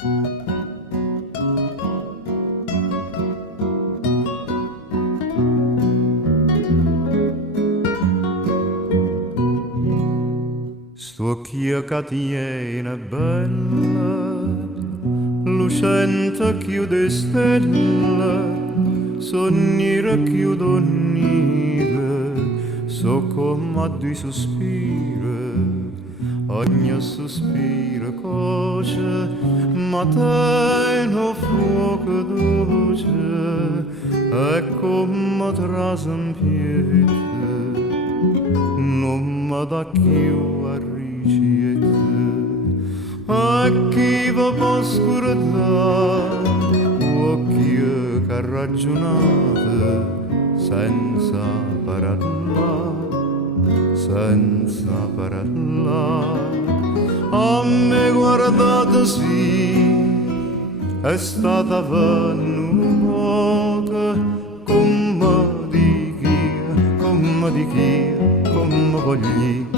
Sto occhio che tiene bella, lucente chiude stelle, sognire chiudo nire, so come a due sospiri, ogni sospiro coce, ma te no fuoco dolce, e come trase in piede, non mi dà più a ricette, e chi va per oscurità, occhio che ragionate, senza parlare, senza parlare. A me guardate sì, è stata venuta come di chi, come di chi, come voglio.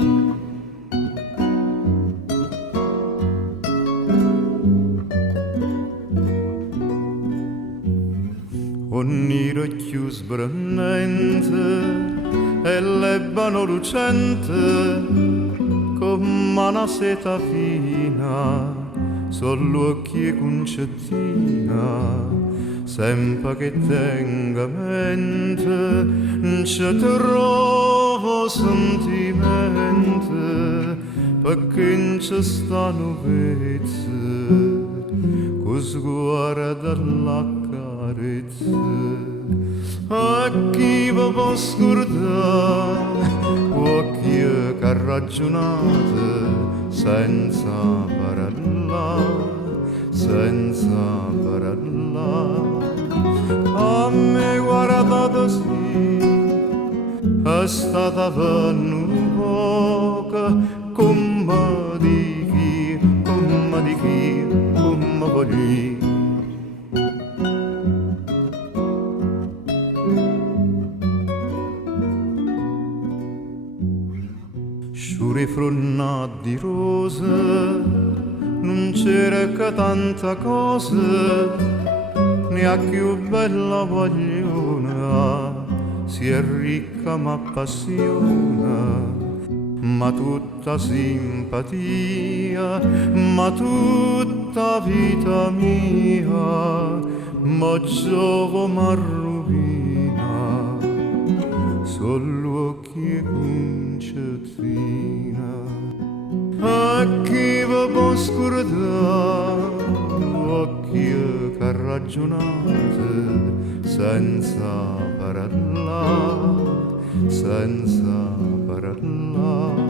Ogni occhio sbrannente e l'ebano lucente come una seta fina solo occhi concettina sempre che tenga mente ci trovo sentimenti perché non ci stanno vezze con sguardo la carezza a chi vi può scordare occhi che ragionate senza parlare, senza parlare. A me guardate sì, è stata venuta come di chi, come di chi, come voglio. Sciure fronnate di rose, non c'era che tanta cosa, neanche più bella vogliona, si è ricca ma passiona, ma tutta simpatia, ma tutta vita mia, ma giovo ma rovina, solo occhi e concettina. A chi vi può scordare occhi che ragionate senza parlare, senza parlare.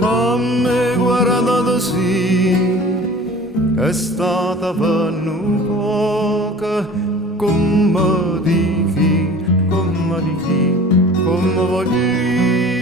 A me guardate sì, è stata venuta come di chi, come di chi, come voglio.